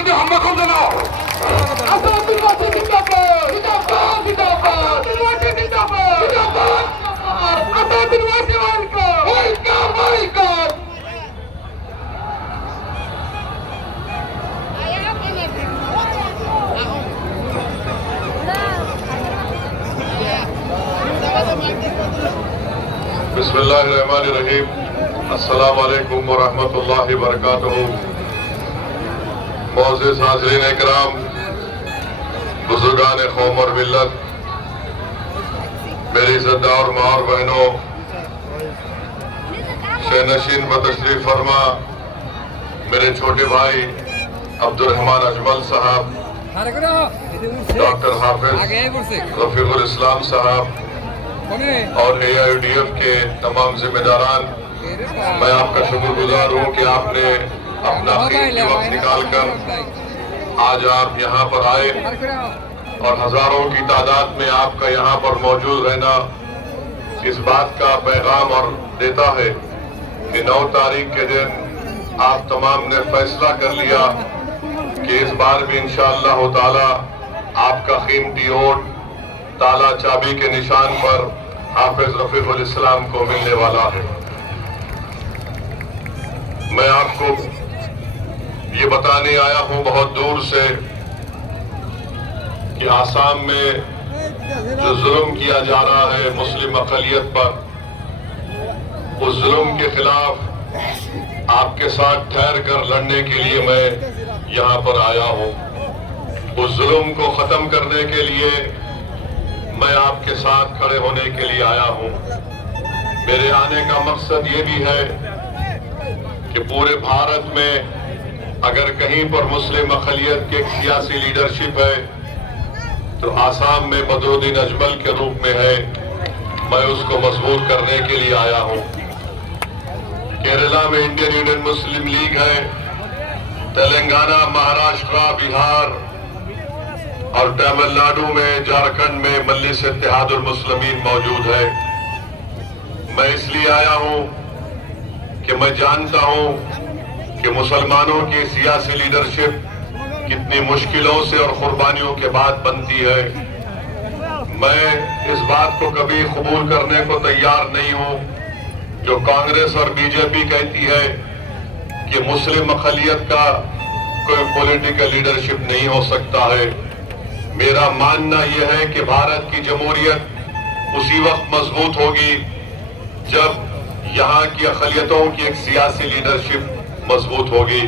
যদি হামলা করবে না আসাদুল ওয়াসি জিন্দাবাদ জিন্দাবাদ জিন্দাবাদ আসাদুল ওয়াসি জিন্দাবাদ জিন্দাবাদ আসাদুল ওয়াসি ওয়েলকাম ওয়েলকাম बिस्मिल्लाहिर्रहमानिर्रहीम अस्सलामु अलैकुम व रहमतुल्लाहि व बरकातुहू। मुअज़्ज़िज़ हाज़रीन इकराम, बुज़ुर्गान क़ौम और मिल्लत, मेरी इज़्ज़तदार माँ और बहनों, शहनशीन बतशरीफ़ फरमा मेरे छोटे भाई अब्दुर्रहमान अजमल साहब, डॉक्टर हाफिज रफ़ीकुल इस्लाम साहब और AIUDF के तमाम जिम्मेदारान, मैं आपका शुक्रगुजार हूँ कि आपने अपना कीमती वक्त निकाल कर आज आप यहाँ पर आए और हजारों की तादाद में आपका यहाँ पर मौजूद रहना इस बात का पैगाम और देता है कि 9 तारीख के दिन आप तमाम ने फैसला कर लिया कि इस बार भी इंशाअल्लाह ताला आपका कीमती वोट ताला चाबी के निशान पर हाफिज रफीकुल इस्लाम को मिलने वाला है। मैं आपको ये बताने आया हूँ बहुत दूर से कि आसाम में जो जुल्म किया जा रहा है मुस्लिम अक़लियत पर, उस जुल्म के खिलाफ आपके साथ ठहर कर लड़ने के लिए मैं यहाँ पर आया हूँ। उस जुल्म को ख़त्म करने के लिए मैं आपके साथ खड़े होने के लिए आया हूँ। मेरे आने का मकसद ये भी है कि पूरे भारत में अगर कहीं पर मुस्लिम अक़लियत की एक सियासी लीडरशिप है तो आसाम में बदरुद्दीन अजमल के रूप में है। मैं उसको मजबूत करने के लिए आया हूँ। केरला में इंडियन यूनियन मुस्लिम लीग है, तेलंगाना, महाराष्ट्र, बिहार और तमिलनाडु में, झारखंड में मजलिस इत्तेहादुल मुस्लिमीन मौजूद है। मैं इसलिए आया हूं कि मैं जानता हूं कि मुसलमानों की सियासी लीडरशिप कितनी मुश्किलों से और कुर्बानियों के बाद बनती है। मैं इस बात को कभी कबूल करने को तैयार नहीं हूं जो कांग्रेस और बीजेपी कहती है कि मुस्लिम अक़लियत का कोई पॉलिटिकल लीडरशिप नहीं हो सकता है। मेरा मानना यह है कि भारत की जमहूरियत उसी वक्त मजबूत होगी जब यहाँ की अक़लियतों की एक सियासी लीडरशिप मजबूत होगी।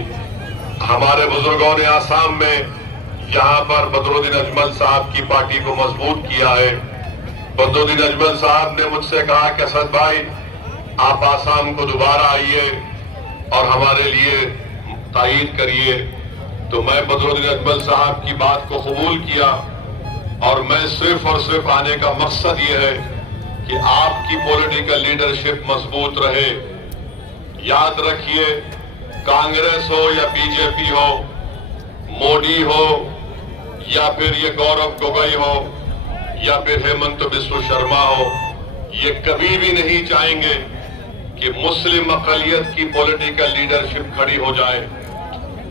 हमारे बुजुर्गों ने आसाम में यहाँ पर बदरुद्दीन अजमल साहब की पार्टी को मजबूत किया है। बदरुद्दीन अजमल साहब ने मुझसे कहा कि असद भाई आप आसाम को दोबारा आइए और हमारे लिए तायीद करिए। तो मैं बदरुद्दीन अजमल साहब की बात को कबूल किया और मैं सिर्फ और सिर्फ आने का मकसद ये है कि आपकी पॉलिटिकल लीडरशिप मजबूत रहे। याद रखिए, कांग्रेस हो या बीजेपी हो, मोदी हो या फिर ये गौरव गोगोई हो या फिर हेमंत बिस्व शर्मा हो, ये कभी भी नहीं चाहेंगे कि मुस्लिम अक़लियत की पॉलिटिकल लीडरशिप खड़ी हो जाए।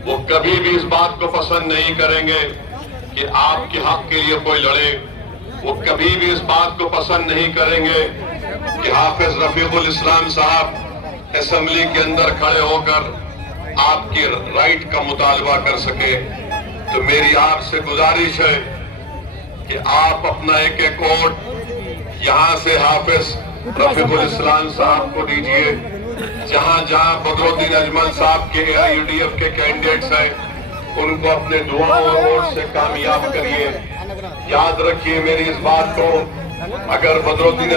वो कभी भी इस बात को पसंद नहीं करेंगे कि आपके हक के लिए कोई लड़े। वो कभी भी इस बात को पसंद नहीं करेंगे कि हाफिज रफीकुल इस्लाम साहब असेंबली के अंदर खड़े होकर आपके राइट का मुतालबा कर सके। तो मेरी आपसे गुजारिश है कि आप अपना एक एक वोट यहाँ से हाफिज रफीकुल इस्लाम साहब को दीजिए। जहाँ जहाँ बदरुद्दीन अजमल साहब के AIUDF के कैंडिडेट्स हैं उनको अपने दुआओं और वोट से कामयाब करिए। याद रखिए मेरी इस बात को, अगर बदरुद्दीन